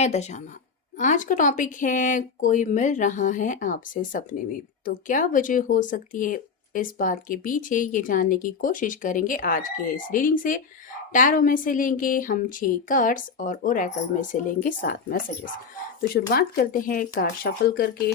जय दशामा। आज का टॉपिक है कोई मिल रहा है आपसे सपने में। तो क्या वजह हो सकती है इस बात के पीछे, ये जानने की कोशिश करेंगे आज के इस रीडिंग से। टैरो में से लेंगे हम 6 कार्ड्स और ओरेकल में से लेंगे 7 मैसेजेस। तो शुरुआत करते हैं कार्ड शफल करके।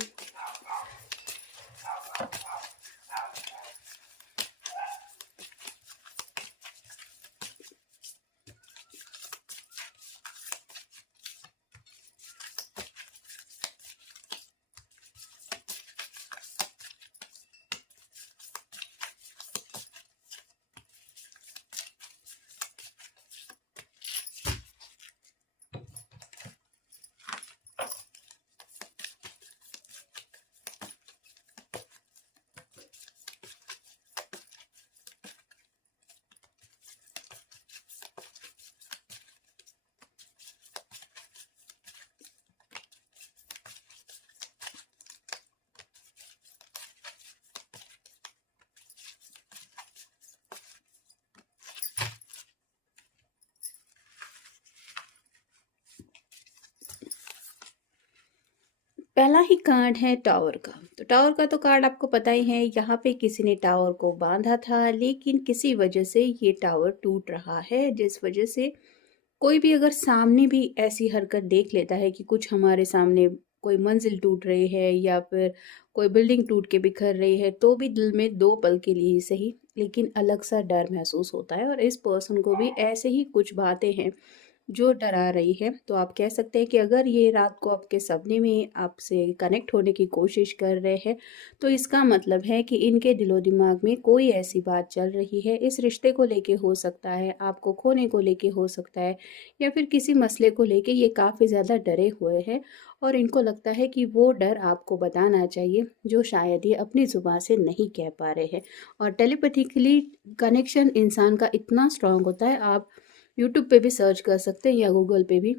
पहला ही कार्ड है टावर का। तो टावर का तो कार्ड आपको पता ही है, यहाँ पे किसी ने टावर को बांधा था, लेकिन किसी वजह से ये टावर टूट रहा है, जिस वजह से कोई भी अगर सामने भी ऐसी हरकत देख लेता है कि कुछ हमारे सामने कोई मंजिल टूट रही है या फिर कोई बिल्डिंग टूट के बिखर रही है, तो भी दिल में 2 पल के लिए ही सही लेकिन अलग सा डर महसूस होता है। और इस पर्सन को भी ऐसे ही कुछ बातें हैं जो डरा रही है। तो आप कह सकते हैं कि अगर ये रात को आपके सपने में आपसे कनेक्ट होने की कोशिश कर रहे हैं, तो इसका मतलब है कि इनके दिलो दिमाग में कोई ऐसी बात चल रही है। इस रिश्ते को लेके हो सकता है, आपको खोने को लेके हो सकता है, या फिर किसी मसले को लेके ये काफ़ी ज़्यादा डरे हुए हैं। और इनको लगता है कि वो डर आपको बताना चाहिए, जो शायद ये अपनी ज़ुबान से नहीं कह पा रहे हैं। और टेलीपैथिकली कनेक्शन इंसान का इतना स्ट्रांग होता है, आप यूट्यूब पे भी सर्च कर सकते हैं या गूगल पे भी,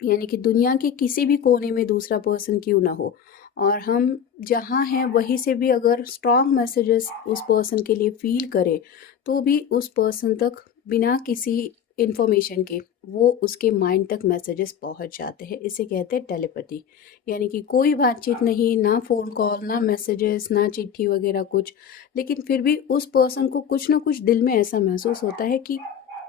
यानी कि दुनिया के किसी भी कोने में दूसरा पर्सन क्यों ना हो, और हम जहाँ हैं वहीं से भी अगर स्ट्रॉन्ग मैसेजेस उस पर्सन के लिए फील करें, तो भी उस पर्सन तक बिना किसी इन्फॉर्मेशन के वो उसके माइंड तक मैसेजेस पहुंच जाते हैं। इसे कहते हैं टेलीपैथी। यानी कि कोई बातचीत नहीं, ना फ़ोन कॉल, ना मैसेजेस, ना चिट्ठी वगैरह कुछ, लेकिन फिर भी उस पर्सन को कुछ ना कुछ दिल में ऐसा महसूस होता है कि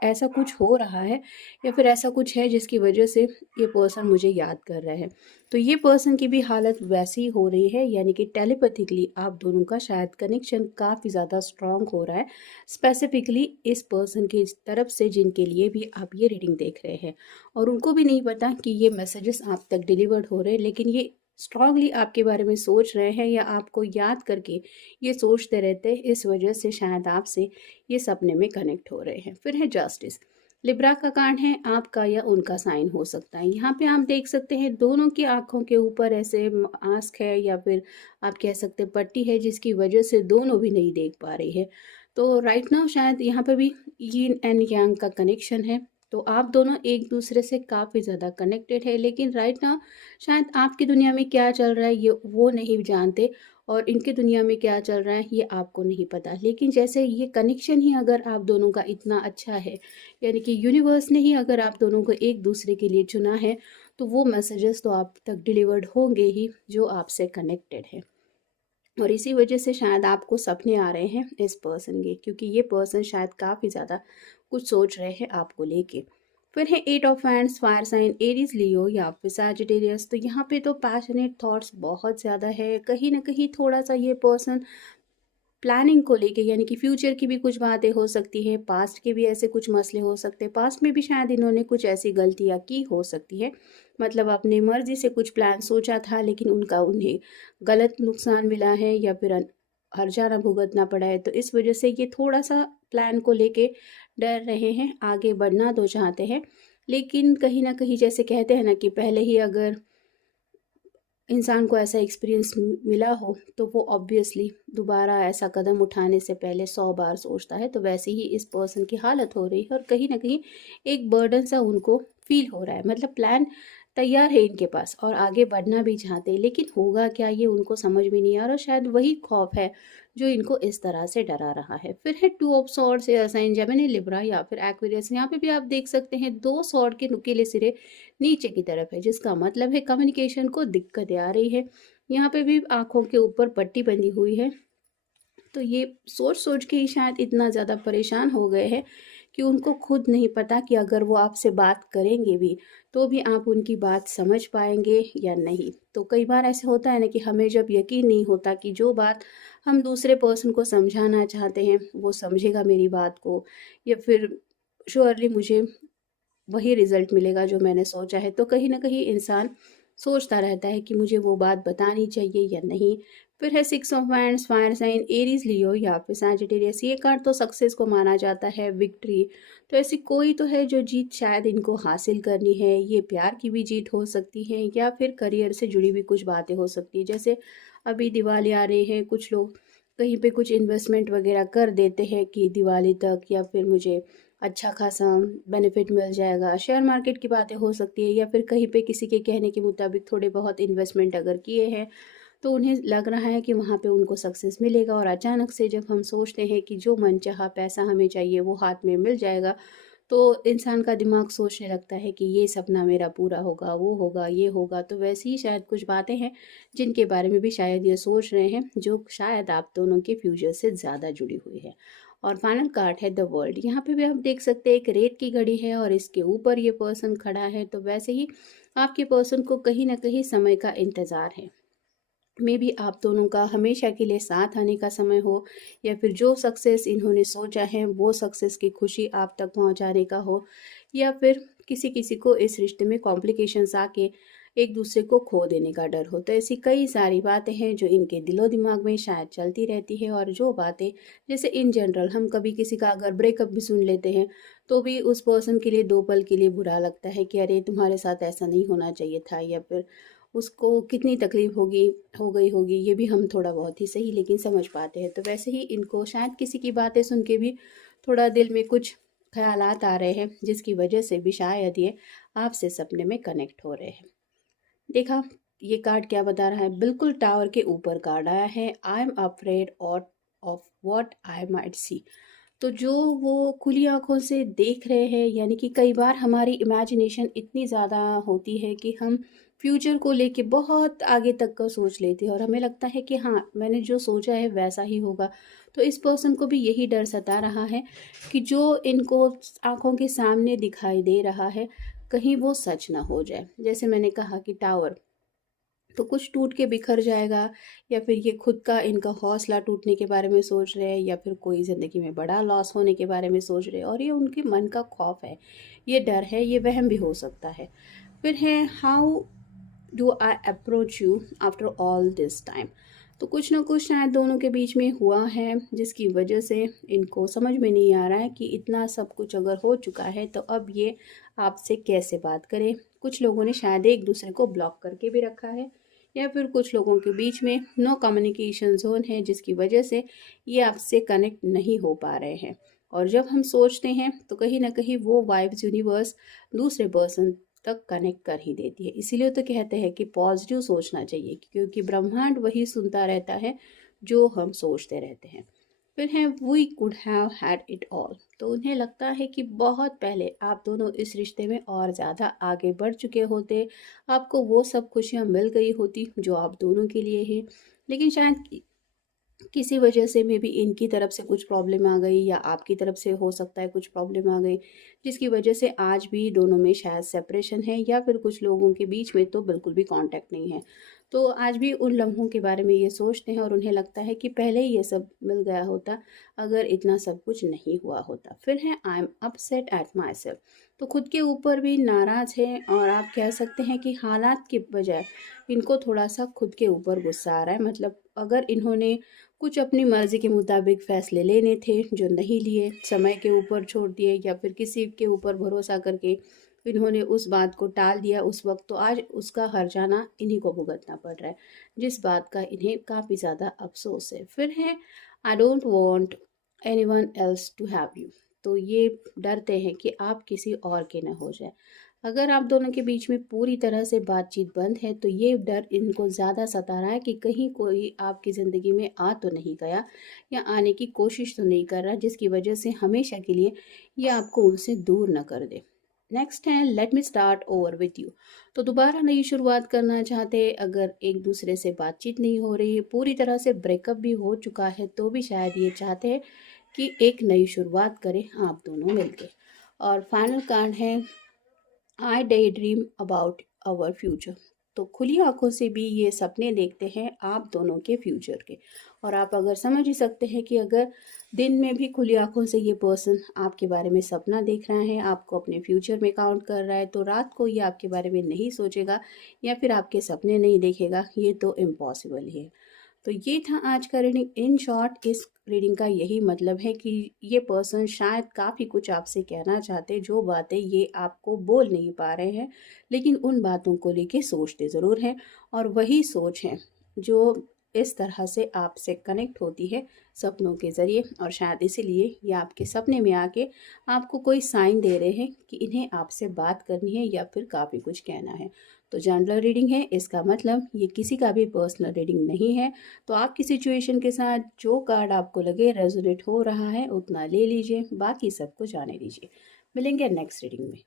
ऐसा कुछ हो रहा है, या फिर ऐसा कुछ है जिसकी वजह से ये पर्सन मुझे याद कर रहा है। तो ये पर्सन की भी हालत वैसी हो रही है, यानी कि टेलीपैथिकली आप दोनों का शायद कनेक्शन काफ़ी ज़्यादा स्ट्रांग हो रहा है, स्पेसिफिकली इस पर्सन की तरफ से जिनके लिए भी आप ये रीडिंग देख रहे हैं। और उनको भी नहीं पता कि ये मैसेजेस आप तक डिलीवर्ड हो रहे हैं, लेकिन ये स्ट्रांगली आपके बारे में सोच रहे हैं या आपको याद करके ये सोचते रहते हैं। इस वजह से शायद आपसे ये सपने में कनेक्ट हो रहे हैं। फिर है जस्टिस। लिब्रा का कार्ड है, आपका या उनका साइन हो सकता है। यहाँ पे आप देख सकते हैं दोनों की आंखों के ऊपर ऐसे आस्क है, या फिर आप कह सकते हैं पट्टी है, जिसकी वजह से दोनों भी नहीं देख पा रही है। तो राइट नाउ शायद यहाँ पे भी यिन एंड यांग का कनेक्शन है। तो आप दोनों एक दूसरे से काफ़ी ज़्यादा कनेक्टेड है, लेकिन राइट नाउ शायद आपकी दुनिया में क्या चल रहा है ये वो नहीं जानते, और इनकी दुनिया में क्या चल रहा है ये आपको नहीं पता। लेकिन जैसे ये कनेक्शन ही अगर आप दोनों का इतना अच्छा है, यानी कि यूनिवर्स ने ही अगर आप दोनों को एक दूसरे के लिए चुना है, तो वो मैसेजेस तो आप तक डिलीवर्ड होंगे ही जो आपसे कनेक्टेड है। और इसी वजह से शायद आपको सपने आ रहे हैं इस पर्सन के, क्योंकि ये पर्सन शायद काफ़ी ज़्यादा कुछ सोच रहे हैं आपको लेके। फिर है 8 of hands, fire sign Aries, Leo या फिर सैजिटेरियस। तो यहाँ पे तो पैशनेट थॉट्स बहुत ज़्यादा है, कहीं ना कहीं थोड़ा सा ये पर्सन प्लानिंग को लेके, यानी कि फ्यूचर की भी कुछ बातें हो सकती है, पास्ट के भी ऐसे कुछ मसले हो सकते हैं, पास्ट में भी शायद इन्होंने कुछ ऐसी गलतियाँ की हो सकती है। मतलब अपनी मर्जी से कुछ प्लान सोचा था, लेकिन उनका उन्हें गलत नुकसान मिला है या फिर हर्जाना भुगतना पड़ा है। तो इस वजह से ये थोड़ा सा प्लान को लेके डर रहे हैं, आगे बढ़ना तो चाहते हैं, लेकिन कहीं ना कहीं जैसे कहते हैं ना कि पहले ही अगर इंसान को ऐसा एक्सपीरियंस मिला हो, तो वो ऑब्वियसली दोबारा ऐसा कदम उठाने से पहले 100 बार सोचता है। तो वैसे ही इस पर्सन की हालत हो रही है, और कहीं ना कहीं एक बर्डन सा उनको फील हो रहा है। मतलब प्लान तैयार है इनके पास और आगे बढ़ना भी चाहते हैं, लेकिन होगा क्या ये उनको समझ में नहीं आ रहा। शायद वही खौफ है जो इनको इस तरह से डरा रहा है। फिर है टू ऑफ सॉर्ड्स या साइन जेमिनी लिब्रा या फिर एक्वेरियस। यहाँ पे भी आप देख सकते हैं दो सॉर्ड के नुकीले सिरे नीचे की तरफ है, जिसका मतलब है कम्युनिकेशन को दिक्कतें आ रही है। यहाँ पे भी आंखों के ऊपर पट्टी बंधी हुई है। तो ये सोच सोच के ही शायद इतना ज़्यादा परेशान हो गए हैं कि उनको खुद नहीं पता कि अगर वो आपसे बात करेंगे भी तो भी आप उनकी बात समझ पाएंगे या नहीं। तो कई बार ऐसे होता है ना कि हमें जब यकीन नहीं होता कि जो बात हम दूसरे पर्सन को समझाना चाहते हैं वो समझेगा मेरी बात को, या फिर श्योरली मुझे वही रिजल्ट मिलेगा जो मैंने सोचा है, तो कहीं ना कहीं इंसान सोचता रहता है कि मुझे वो बात बतानी चाहिए या नहीं। फिर है six of wands, fire sign Aries Leo या फिर सैजिटेरियस। ये कार्ड तो सक्सेस को माना जाता है, विक्ट्री। तो ऐसी कोई तो है जो जीत शायद इनको हासिल करनी है। ये प्यार की भी जीत हो सकती है या फिर करियर से जुड़ी भी कुछ बातें हो सकती है। जैसे अभी दिवाली आ रही है, कुछ लोग कहीं पे कुछ इन्वेस्टमेंट वगैरह कर देते हैं कि दिवाली तक, या फिर मुझे अच्छा खासा बेनिफिट मिल जाएगा। शेयर मार्केट की बातें हो सकती है, या फिर कहीं पे किसी के कहने के मुताबिक थोड़े बहुत इन्वेस्टमेंट अगर किए हैं तो उन्हें लग रहा है कि वहाँ पे उनको सक्सेस मिलेगा। और अचानक से जब हम सोचते हैं कि जो मनचाहा पैसा हमें चाहिए वो हाथ में मिल जाएगा, तो इंसान का दिमाग सोचने लगता है कि ये सपना मेरा पूरा होगा, वो होगा, ये होगा। तो वैसे ही शायद कुछ बातें हैं जिनके बारे में भी शायद ये सोच रहे हैं, जो शायद आप दोनों के फ्यूचर से ज़्यादा जुड़ी हुई है। और फाइनल कार्ड है द वर्ल्ड। यहाँ पे भी आप देख सकते हैं एक रेत की घड़ी है और इसके ऊपर ये पर्सन खड़ा है। तो वैसे ही आपके पर्सन को कहीं ना कहीं समय का इंतज़ार है। मे बी आप दोनों का हमेशा के लिए साथ आने का समय हो, या फिर जो सक्सेस इन्होंने सोचा है वो सक्सेस की खुशी आप तक पहुंचाने का हो, या फिर किसी किसी को इस रिश्ते में कॉम्प्लिकेशंस आके एक दूसरे को खो देने का डर हो। तो ऐसी कई सारी बातें हैं जो इनके दिलो दिमाग में शायद चलती रहती है। और जो बातें, जैसे इन जनरल हम कभी किसी का अगर ब्रेकअप भी सुन लेते हैं तो भी उस पर्सन के लिए दो पल के लिए बुरा लगता है कि अरे तुम्हारे साथ ऐसा नहीं होना चाहिए था, या फिर उसको कितनी तकलीफ होगी, हो गई होगी, ये भी हम थोड़ा बहुत ही सही लेकिन समझ पाते हैं। तो वैसे ही इनको शायद किसी की बातें सुन के भी थोड़ा दिल में कुछ ख्यालात आ रहे हैं, जिसकी वजह से भी शायद ये आपसे सपने में कनेक्ट हो रहे हैं। देखा ये कार्ड क्या बता रहा है? बिल्कुल टावर के ऊपर कार्ड आया है, आई एम अफ्रेड और of what I might see. तो जो वो खुली आंखों से देख रहे हैं, यानी कि कई बार हमारी इमेजिनेशन इतनी ज़्यादा होती है कि हम फ्यूचर को लेके बहुत आगे तक का सोच लेते हैं और हमें लगता है कि हाँ मैंने जो सोचा है वैसा ही होगा। तो इस पर्सन को भी यही डर सता रहा है कि जो इनको आंखों के सामने दिखाई दे रहा है कहीं वो सच ना हो जाए। जैसे मैंने कहा कि टावर तो कुछ टूट के बिखर जाएगा, या फिर ये खुद का इनका हौसला टूटने के बारे में सोच रहे हैं, या फिर कोई ज़िंदगी में बड़ा लॉस होने के बारे में सोच रहे हैं। और ये उनके मन का खौफ है, ये डर है, ये वहम भी हो सकता है। फिर है how do I approach you after all this time. तो कुछ ना कुछ शायद दोनों के बीच में हुआ है जिसकी वजह से इनको समझ में नहीं आ रहा है कि इतना सब कुछ अगर हो चुका है तो अब ये आपसे कैसे बात करें। कुछ लोगों ने शायद एक दूसरे को ब्लॉक करके भी रखा है, या फिर कुछ लोगों के बीच में नो कम्युनिकेशन जोन है जिसकी वजह से ये आपसे कनेक्ट नहीं हो पा रहे हैं। और जब हम सोचते हैं तो कहीं ना कहीं वो वाइब्स यूनिवर्स दूसरे पर्सन तक कनेक्ट कर ही देती है। इसीलिए तो कहते हैं कि पॉजिटिव सोचना चाहिए, क्योंकि ब्रह्मांड वही सुनता रहता है जो हम सोचते रहते हैं। फिर है we could have had it all. तो उन्हें लगता है कि बहुत पहले आप दोनों इस रिश्ते में और ज़्यादा आगे बढ़ चुके होते, आपको वो सब खुशियाँ मिल गई होती जो आप दोनों के लिए हैं। लेकिन शायद किसी वजह से मे बी इनकी तरफ से कुछ प्रॉब्लम आ गई, या आपकी तरफ से हो सकता है कुछ प्रॉब्लम आ गई, जिसकी वजह से आज भी दोनों में शायद सेपरेशन है, या फिर कुछ लोगों के बीच में तो बिल्कुल भी कांटेक्ट नहीं है। तो आज भी उन लम्हों के बारे में ये सोचते हैं और उन्हें लगता है कि पहले ही ये सब मिल गया होता अगर इतना सब कुछ नहीं हुआ होता। फिर है I am upset at my self. तो खुद के ऊपर भी नाराज़ है, और आप कह सकते हैं कि हालात के बजाय इनको थोड़ा सा खुद के ऊपर गुस्सा आ रहा है। मतलब अगर इन्होंने कुछ अपनी मर्जी के मुताबिक फैसले लेने थे जो नहीं लिए, समय के ऊपर छोड़ दिए, या फिर किसी के ऊपर भरोसा करके इन्होंने उस बात को टाल दिया उस वक्त, तो आज उसका हर्जाना इन्हीं को भुगतना पड़ रहा है, जिस बात का इन्हें काफ़ी ज़्यादा अफसोस है। फिर है I don't want anyone else to have you. तो ये डरते हैं कि आप किसी और के न हो जाए। अगर आप दोनों के बीच में पूरी तरह से बातचीत बंद है तो ये डर इनको ज़्यादा सता रहा है कि कहीं कोई आपकी ज़िंदगी में आ तो नहीं गया या आने की कोशिश तो नहीं कर रहा, जिसकी वजह से हमेशा के लिए ये आपको उनसे दूर न कर दे। नेक्स्ट है let me start over with you. तो दोबारा नई शुरुआत करना चाहते हैं। अगर एक दूसरे से बातचीत नहीं हो रही है, पूरी तरह से ब्रेकअप भी हो चुका है, तो भी शायद ये चाहते हैं कि एक नई शुरुआत करें आप दोनों मिलके। और फाइनल कार्ड है I daydream about our future. तो खुली आंखों से भी ये सपने देखते हैं आप दोनों के फ्यूचर के। और आप अगर समझ ही सकते हैं कि अगर दिन में भी खुली आंखों से ये पर्सन आपके बारे में सपना देख रहा है, आपको अपने फ्यूचर में काउंट कर रहा है, तो रात को ये आपके बारे में नहीं सोचेगा या फिर आपके सपने नहीं देखेगा, ये तो इम्पॉसिबल ही है। तो ये था आज का रीडिंग। इन शॉर्ट इस रीडिंग का यही मतलब है कि ये पर्सन शायद काफ़ी कुछ आपसे कहना चाहते, जो बातें ये आपको बोल नहीं पा रहे हैं, लेकिन उन बातों को लेके सोचते ज़रूर हैं। और वही सोच है जो इस तरह से आपसे कनेक्ट होती है सपनों के ज़रिए, और शायद इसीलिए ये आपके सपने में आके आपको कोई साइन दे रहे हैं कि इन्हें आपसे बात करनी है या फिर काफ़ी कुछ कहना है। तो जनरल रीडिंग है, इसका मतलब ये किसी का भी पर्सनल रीडिंग नहीं है। तो आपकी सिचुएशन के साथ जो कार्ड आपको लगे रेजोनेट हो रहा है उतना ले लीजिए, बाकी सबको जाने दीजिए। मिलेंगे नेक्स्ट रीडिंग में।